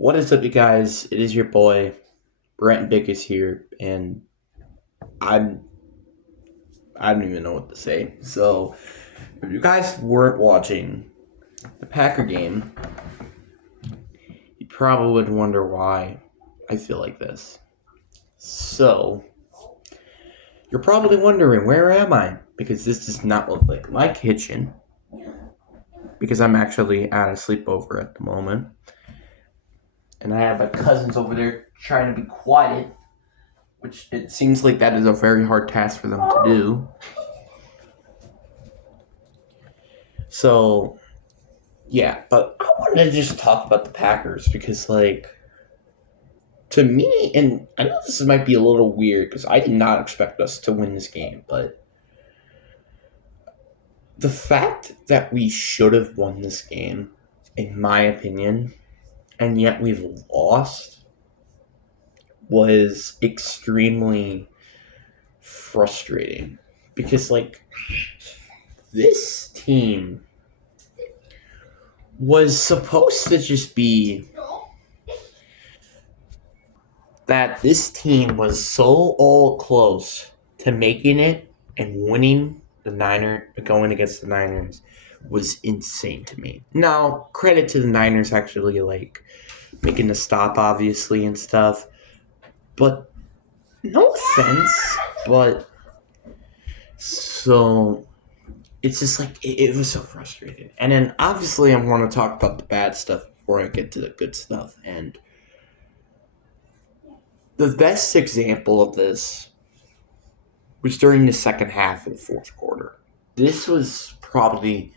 What is up, you guys? It is your boy Brent Bickus here, and I'm I don't even know what to say. So, if you guys weren't watching the Packer game, you probably would wonder why I feel like this. So, you're probably wondering, where am I? Because this does not look like my kitchen. Because I'm actually at a sleepover at the moment, and I have my cousins over there trying to be quiet, which it seems like that is a very hard task for them to do. So, yeah, but I wanted to just talk about the Packers because, to me, and I know this might be a little weird because I did not expect us to win this game, but the fact that we should have won this game, in my opinion, and yet we've lost was extremely frustrating because, this team was supposed to just be that this team was so all close to making it and winning going against the Niners was insane to me. Now, credit to the Niners actually making the stop obviously and stuff. But no offense, but so it's just it was so frustrating. And then obviously I want to talk about the bad stuff before I get to the good stuff. And the best example of this was during the second half of the fourth quarter. This was probably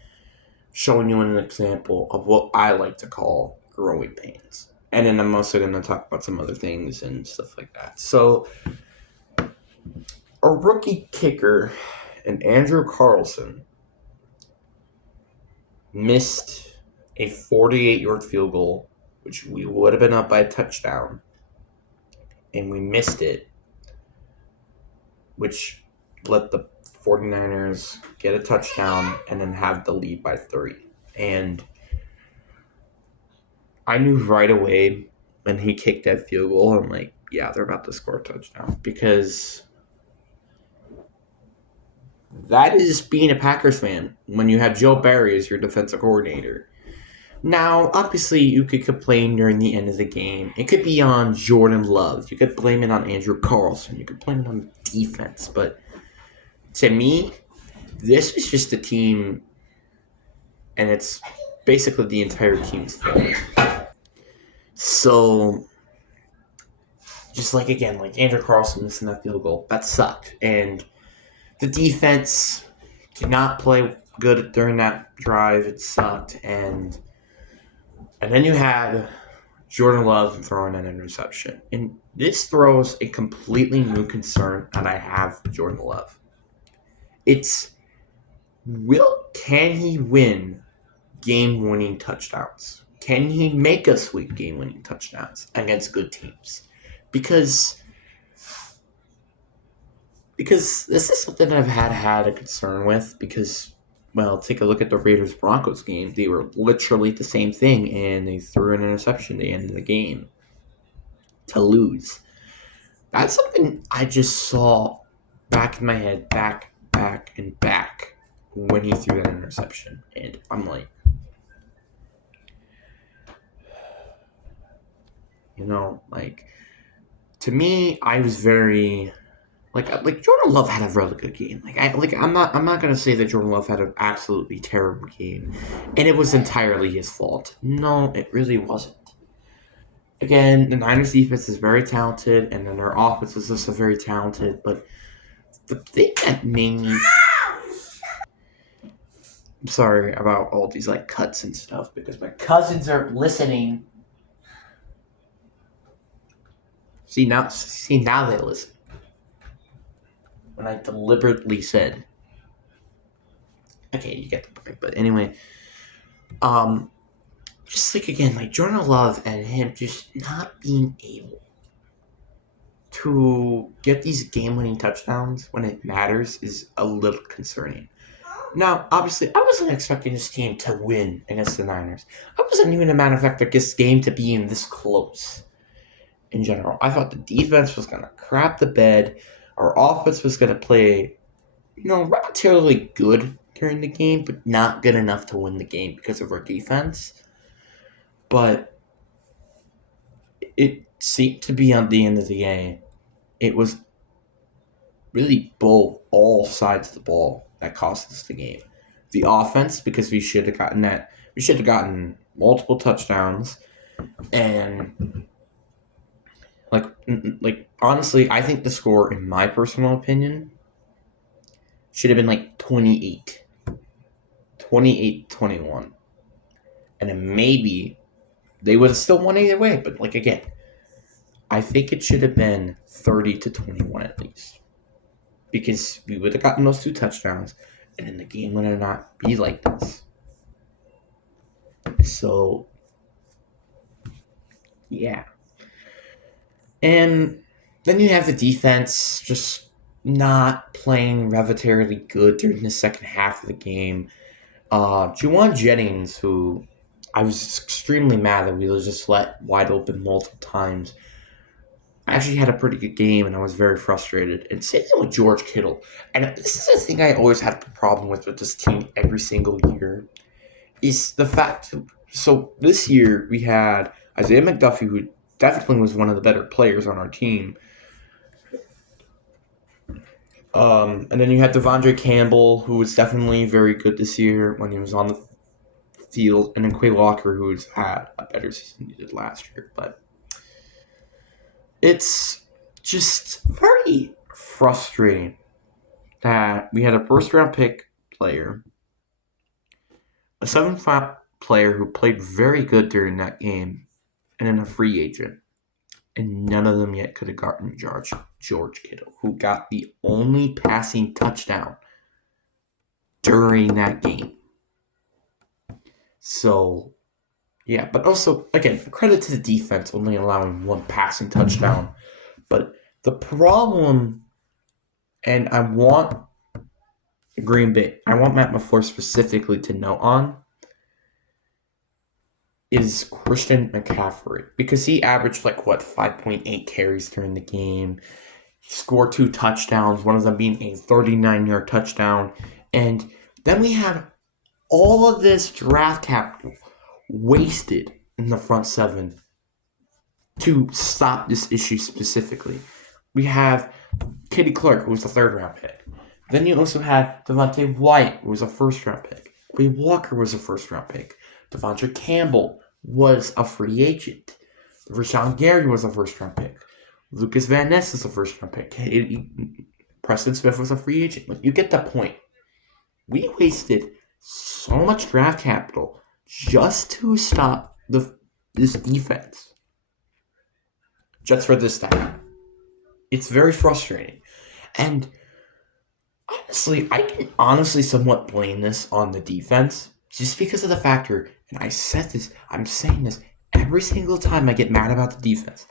showing you an example of what I like to call growing pains. And then I'm also going to talk about some other things and stuff like that. So, a rookie kicker, and Andrew Carlson, missed a 48-yard field goal, which we would have been up by a touchdown, and we missed it, which let the 49ers get a touchdown and then have the lead by 3. And I knew right away when he kicked that field goal, I'm like, yeah, they're about to score a touchdown. Because that is being a Packers fan when you have Joe Barry as your defensive coordinator. Now, obviously, you could complain during the end of the game. It could be on Jordan Love. You could blame it on Andrew Carlson. You could blame it on defense. But to me, this was just a team, and it's basically the entire team's fault. So, just again, Andrew Carlson missing that field goal, that sucked. And the defense did not play good during that drive. It sucked. And then you had Jordan Love throwing an interception. And this throws a completely new concern that I have for Jordan Love. Can he win game-winning touchdowns? Can he make us win game-winning touchdowns against good teams? Because this is something that I've had a concern with because, well, take a look at the Raiders-Broncos game. They were literally the same thing, and they threw an interception at the end of the game to lose. That's something I just saw back in my head, back, and back when he threw that interception. And I'm like, to me, I was very Jordan Love had a really good game. I'm not gonna say that Jordan Love had an absolutely terrible game, and it was entirely his fault. No, it really wasn't. Again, the Niners defense is very talented, and then their offense is also very talented. But the thing that made me, I'm sorry about all these cuts and stuff because my cousins are listening. See now they listen. When I deliberately said, okay, you get the point. But anyway, just again, Jordan Love and him just not being able to get these game-winning touchdowns when it matters is a little concerning. Now, obviously, I wasn't expecting this team to win against the Niners. I wasn't even a matter of fact like this game to be in this close. In general, I thought the defense was gonna crap the bed. Our offense was gonna play, relatively good during the game, but not good enough to win the game because of our defense. But it seemed to be on the end of the game. It was really all sides of the ball that cost us the game. The offense, because we should have gotten that. We should have gotten multiple touchdowns, and like honestly, I think the score, in my personal opinion, should have been like 28-21. And then maybe they would have still won either way. But like again, I think it should have been 30-21 at least. Because we would have gotten those 2 touchdowns, and then the game would have not be like this. So yeah. And then you have the defense just not playing relatively good during the second half of the game. Juwan Jennings, who I was extremely mad that we was just let wide open multiple times, actually had a pretty good game, and I was very frustrated. And same thing with George Kittle. And this is the thing I always had a problem with this team every single year, is the fact. So this year we had Isaiah McDuffie, who definitely was one of the better players on our team. And then you had Devondre Campbell, who was definitely very good this year when he was on the field, and then Quay Walker, who's had a better season than he did last year. But it's just very frustrating that we had a first-round pick player, a seventh-round player who played very good during that game, and then a free agent. And none of them yet could have gotten George Kittle, who got the only passing touchdown during that game. So, yeah, but also, again, credit to the defense only allowing 1 passing touchdown. But the problem, and I want Green Bay, I want Matt LaFleur specifically to note on, is Christian McCaffrey. Because he averaged 5.8 carries during the game. He scored 2 touchdowns, one of them being a 39-yard touchdown. And then we had all of this draft capital wasted in the front 7 to stop this issue specifically. We have Kenny Clark, who was the 3rd-round pick. Then you also had Devontae White, who was a 1st-round pick. Quay Walker was a 1st-round pick. Devondre Campbell was a free agent. Rashawn Gary was a 1st-round pick. Lucas Van Ness is a 1st-round pick. Preston Smith was a free agent. You get the point. We wasted so much draft capital just to stop this defense. Just for this to happen. It's very frustrating. And honestly, I can somewhat blame this on the defense just because of the factor, and I'm saying this every single time I get mad about the defense.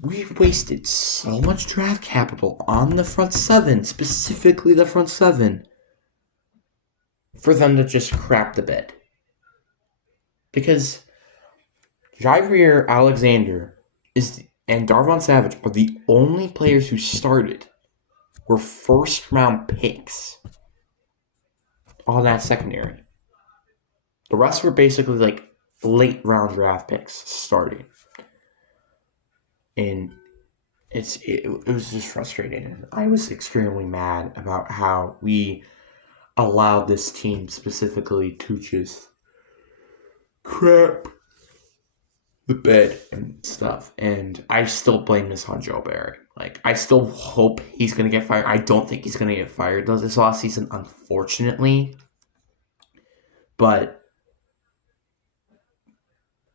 We wasted so much draft capital on the front 7, specifically the front 7, for them to just crap the bed. Because Jaire Alexander and Darvon Savage are the only players who started were 1st-round picks on that secondary. The rest were basically late-round draft picks starting. And it was just frustrating. And I was extremely mad about how we allowed this team specifically to just crap the bed and stuff. And I still blame this on Joe Barry. I still hope he's going to get fired. I don't think he's going to get fired though this offseason, unfortunately. But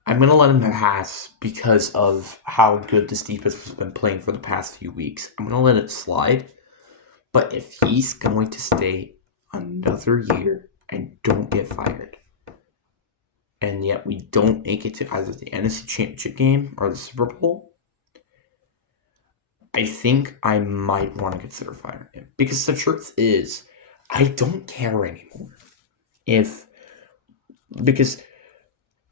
I'm going to let him pass because of how good this defense has been playing for the past few weeks. I'm going to let it slide. But if he's going to stay another year and don't get fired, and yet we don't make it to either the NFC Championship game or the Super Bowl, I think I might want to consider firing him. Because the truth is, I don't care anymore. Because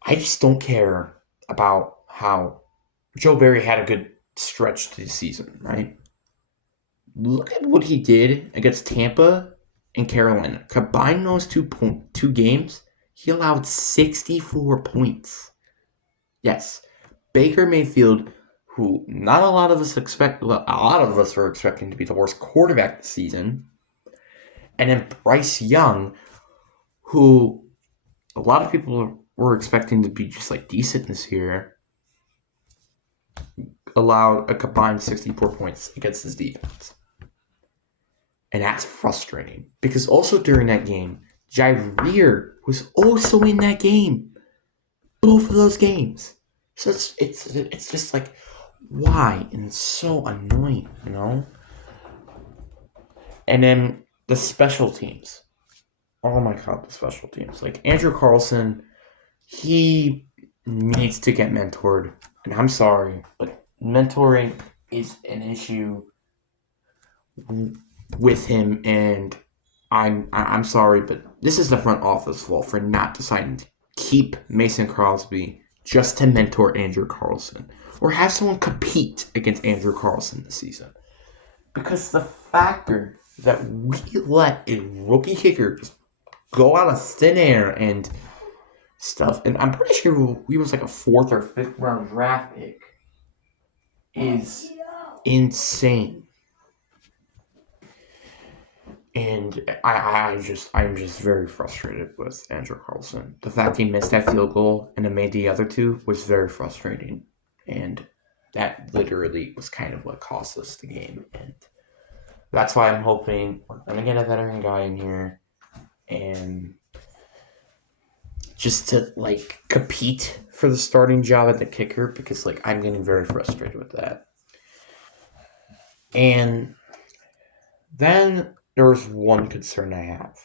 I just don't care about how Joe Barry had a good stretch to the season, right? Look at what he did against Tampa and Carolina. Combine those two games, he allowed 64 points. Yes, Baker Mayfield, who not a lot of us were expecting to be the worst quarterback this season, and then Bryce Young, who a lot of people were expecting to be just like decent this year, allowed a combined 64 points against his defense. And that's frustrating because also during that game, Jair was also in that game. Both of those games. So it's just like, why? And it's so annoying, you know? And then the special teams. Oh my god, the special teams. Like Andrew Carlson, he needs to get mentored. And I'm sorry, but mentoring is an issue with him, and I'm sorry, but this is the front office fault for not deciding to keep Mason Crosby just to mentor Andrew Carlson or have someone compete against Andrew Carlson this season. Because the factor that we let a rookie kicker just go out of thin air and stuff, and I'm pretty sure he was like a 4th or 5th round draft pick, is insane. And I'm just very frustrated with Andrew Carlson. The fact he missed that field goal and then made the other two was very frustrating. And that literally was kind of what cost us the game. And that's why I'm hoping we're going to get a veteran guy in here and just to, like, compete for the starting job at the kicker, because, like, I'm getting very frustrated with that. And then there's one concern I have.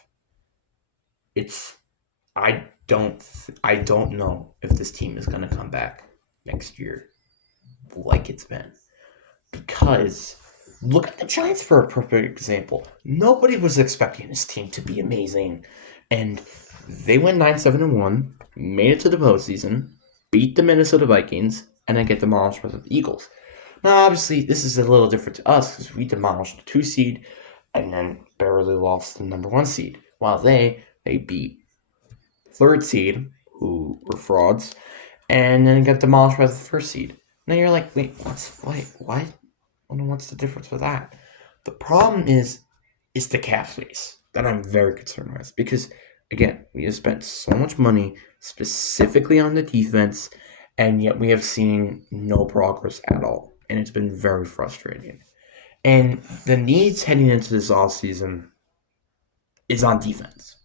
I don't know if this team is going to come back next year like it's been. Because look at the Giants for a perfect example. Nobody was expecting this team to be amazing. And they went 9-7-1, made it to the postseason, beat the Minnesota Vikings, and then get demolished by the Eagles. Now, obviously, this is a little different to us because we demolished the 2 seed and then barely lost the number 1 seed. While they beat 3rd seed, who were frauds, and then got demolished by the 1st seed. Now you're like, wait, what? What's the difference with that? The problem is the cap space that I'm very concerned with, because again, we have spent so much money specifically on the defense, and yet we have seen no progress at all, and it's been very frustrating. And the needs heading into this offseason is on defense.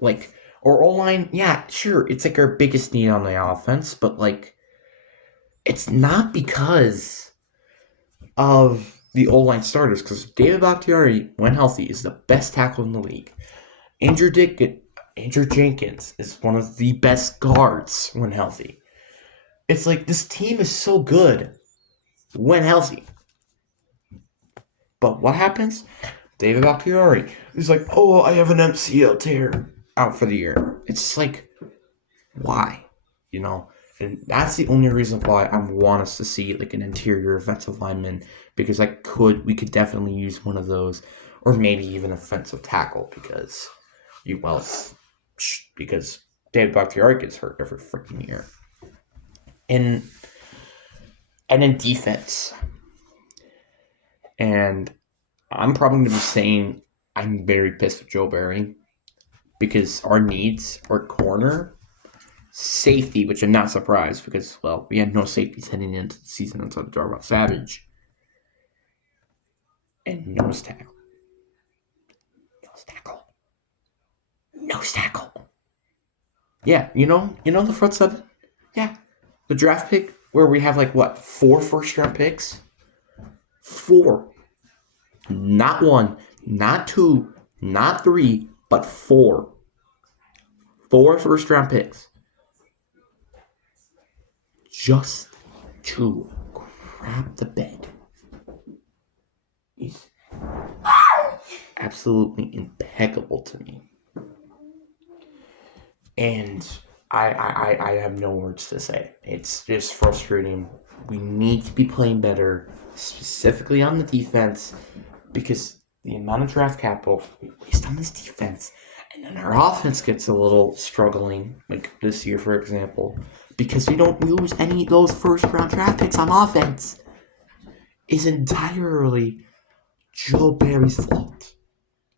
Like, our O-line, yeah, sure, it's like our biggest need on the offense, but like, it's not because of the O-line starters, because David Bakhtiari, when healthy, is the best tackle in the league. Andrew Jenkins is one of the best guards when healthy. It's like, this team is so good when healthy. But what happens? David Bakhtiari is like, oh, I have an MCL tear, out for the year. It's like, why? You know? And that's the only reason why I want us to see like an interior offensive lineman, because we could definitely use one of those, or maybe even offensive tackle, because David Bakhtiari gets hurt every freaking year. And then defense. And I'm probably going to be saying I'm very pissed with Joe Barry, because our needs are corner, safety, which I'm not surprised because, well, we had no safeties heading into the season until Darrell Savage, and nose tackle. Yeah, you know the front seven? Yeah. The draft pick where we have 4 first-round picks? 4. Not 1, not 2, not 3, but 4. 4 first-round picks. Just to crap the bed. absolutely impeccable to me. And I have no words to say. It's just frustrating. We need to be playing better, specifically on the defense, because the amount of draft capital we waste on this defense, and then our offense gets a little struggling, like this year, for example, because we don't use any of those first round draft picks on offense, is entirely Joe Barry's fault.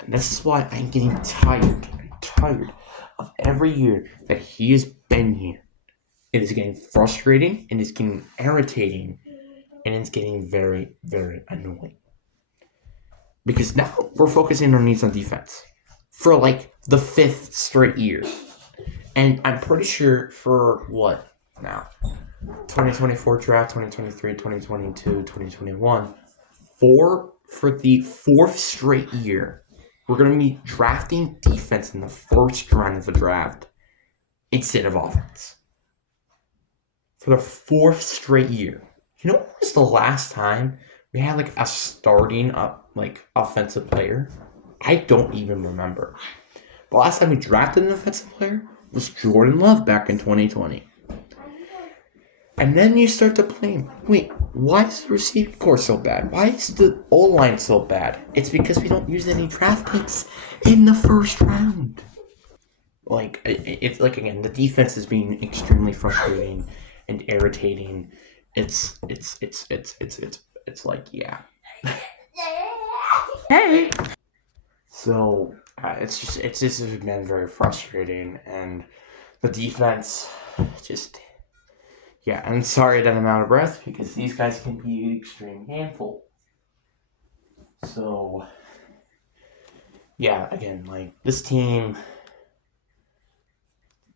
And this is why I'm getting tired. I'm tired of every year that he has been here. It is getting frustrating, and it's getting irritating, and it's getting very, very annoying. Because now we're focusing our needs on defense for like the 5th straight year. And I'm pretty sure for what now? 2024 draft, 2023, 2022, 2021. For the 4th straight year, we're going to be drafting defense in the first round of the draft instead of offense. For the 4th straight year. You know when was the last time we had like a starting offensive player? I don't even remember. The last time we drafted an offensive player was Jordan Love back in 2020. And then you start to blame, wait, why is the receiving corps so bad? Why is the O-line so bad? It's because we don't use any draft picks in the first round. Like, it's like, again, the defense is being extremely frustrating and irritating. It's like, yeah. Hey! So, it's just been very frustrating, and the defense just... Yeah, I'm sorry that I'm out of breath, because these guys can be an extreme handful. So, yeah, again, like, this team,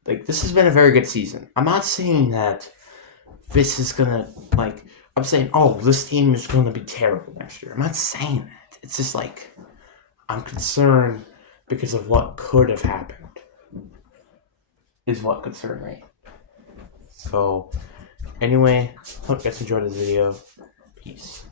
like, this has been a very good season. I'm not saying that this is gonna, like, I'm saying, oh, this team is gonna be terrible next year. I'm not saying that. It's just, like, I'm concerned because of what could have happened, is what concerns me. So... Anyway, hope you guys enjoyed this video. Peace.